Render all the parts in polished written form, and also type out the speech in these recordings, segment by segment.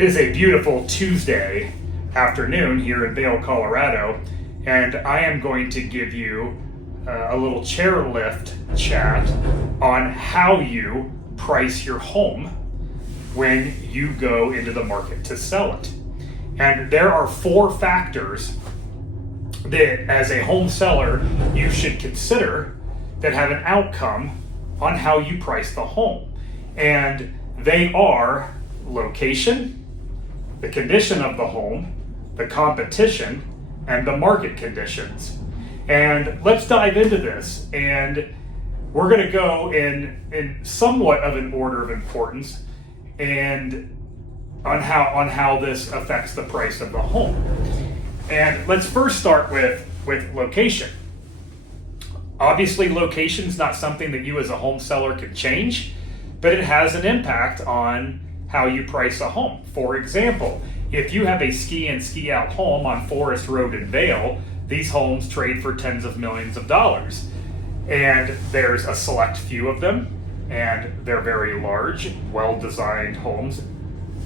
It is a beautiful Tuesday afternoon here in Vail, Colorado, and I am going to give you a little chairlift chat on how you price your home when you go into the market to sell it. And there are 4 factors that, as a home seller, you should consider that have an outcome on how you price the home. And they are location, the condition of the home, the competition, and the market conditions. And let's dive into this. And we're going to go in somewhat of an order of importance and on how this affects the price of the home. And let's first start with location. Obviously, location is not something that you as a home seller can change, but it has an impact on how you price a home. For example, if you have a ski in, ski out home on Forest Road in Vail, these homes trade for tens of millions of dollars. And there's a select few of them, and they're very large, well-designed homes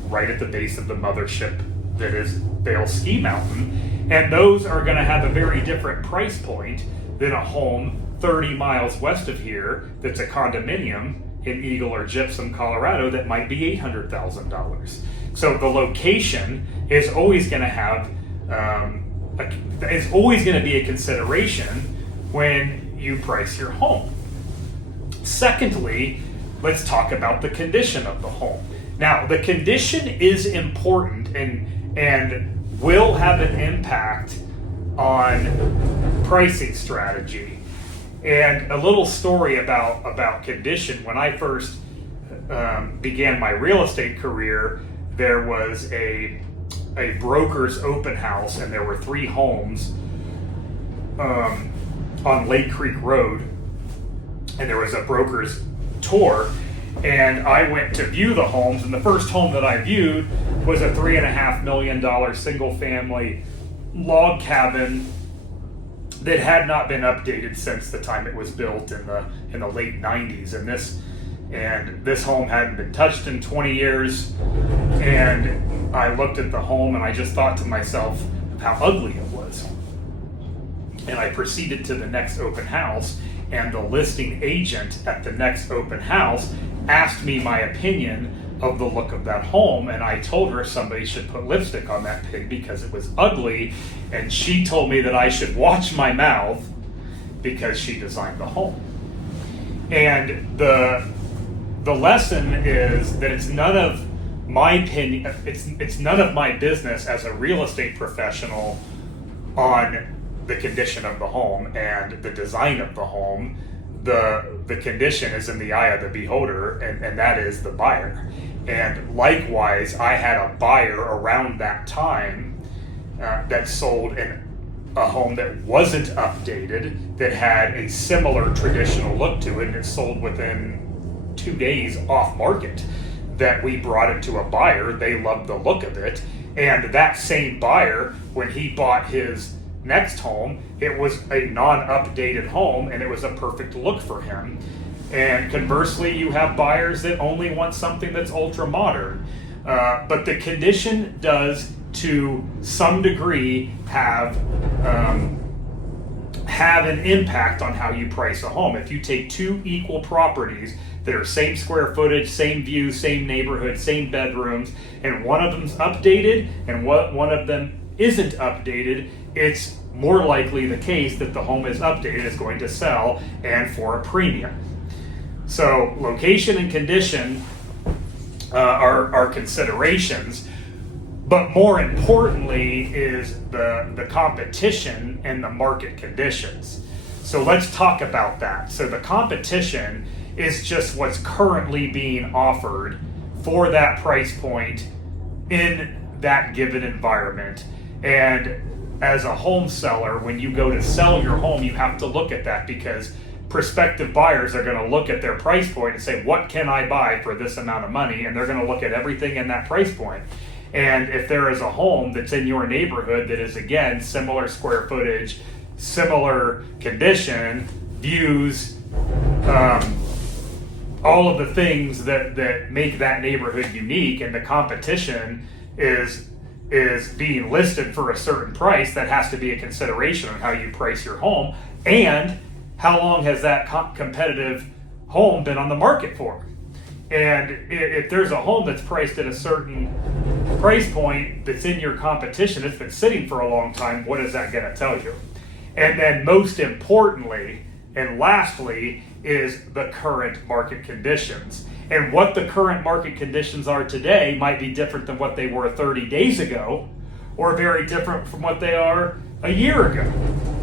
right at the base of the mothership that is Vail Ski Mountain. And those are going to have a very different price point than a home 30 miles west of here that's a condominium in Eagle or Gypsum, Colorado, that might be $800,000. So the location is always going to have, it's always going to be a consideration when you price your home. Secondly, let's talk about the condition of the home. Now, the condition is important and will have an impact on pricing strategy. And a little story about condition. When I first began my real estate career, there was a broker's open house, and there were 3 homes on Lake Creek Road, and there was a broker's tour, and I went to view the homes, and the first home that I viewed was a $3.5 million single family log cabin that had not been updated since the time it was built in the late 90s, and this home hadn't been touched in 20 years. And I looked at the home and I just thought to myself how ugly it was. And I proceeded to the next open house, and the listing agent at the next open house asked me my opinion of the look of that home, and I told her somebody should put lipstick on that pig because it was ugly, and she told me that I should watch my mouth because she designed the home. And the lesson is that it's none of my opinion, it's none of my business as a real estate professional on the condition of the home and the design of the home. The condition is in the eye of the beholder, and that is the buyer. And likewise, I had a buyer around that time that sold a home that wasn't updated, that had a similar traditional look to it, and it sold within 2 days off market. That we brought it to a buyer, they loved the look of it, and that same buyer, when he bought his next home, it was a non-updated home, and it was a perfect look for him. And conversely, you have buyers that only want something that's ultra modern. But the condition does, to some degree, have an impact on how you price a home. If you take 2 equal properties that are same square footage, same view, same neighborhood, same bedrooms, and one of them's updated and one of them isn't updated, it's more likely the case that the home is updated is going to sell, and for a premium. So location and condition are considerations, but more importantly is the competition and the market conditions. So let's talk about that. So the competition is just what's currently being offered for that price point in that given environment. And as a home seller, when you go to sell your home, you have to look at that, because prospective buyers are going to look at their price point and say, what can I buy for this amount of money? And they're going to look at everything in that price point. And if there is a home that's in your neighborhood that is, again, similar square footage, similar condition, views, all of the things that make that neighborhood unique, and the competition is being listed for a certain price, that has to be a consideration on how you price your home, and how long has that competitive home been on the market for. And if there's a home that's priced at a certain price point that's in your competition, it's been sitting for a long time, what is that going to tell you? And then most importantly and lastly is the current market conditions. And what the current market conditions are today might be different than what they were 30 days ago, or very different from what they are a year ago.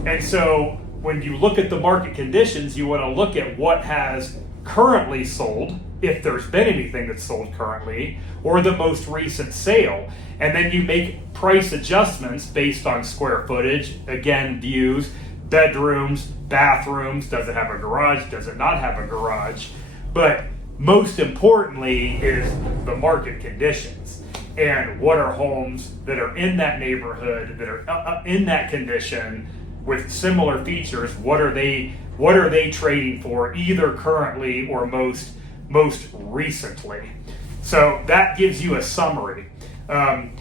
And so when you look at the market conditions, you want to look at what has currently sold, if there's been anything that's sold currently, or the most recent sale. And then you make price adjustments based on square footage, again, views, bedrooms, bathrooms, does it have a garage, does it not have a garage? But most importantly is the market conditions, and what are homes that are in that neighborhood, that are in that condition with similar features, what are they trading for, either currently or most recently. So that gives you a summary on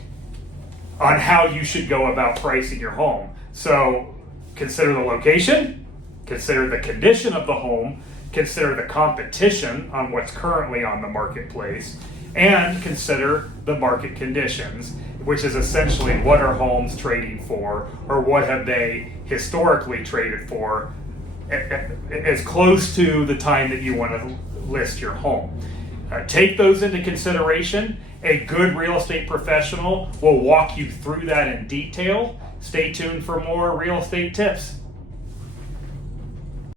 how you should go about pricing your home. So consider the location, consider the condition of the home, consider the competition on what's currently on the marketplace, and consider the market conditions, which is essentially what are homes trading for, or what have they historically traded for, as close to the time that you want to list your home. Take those into consideration. A good real estate professional will walk you through that in detail. Stay tuned for more real estate tips.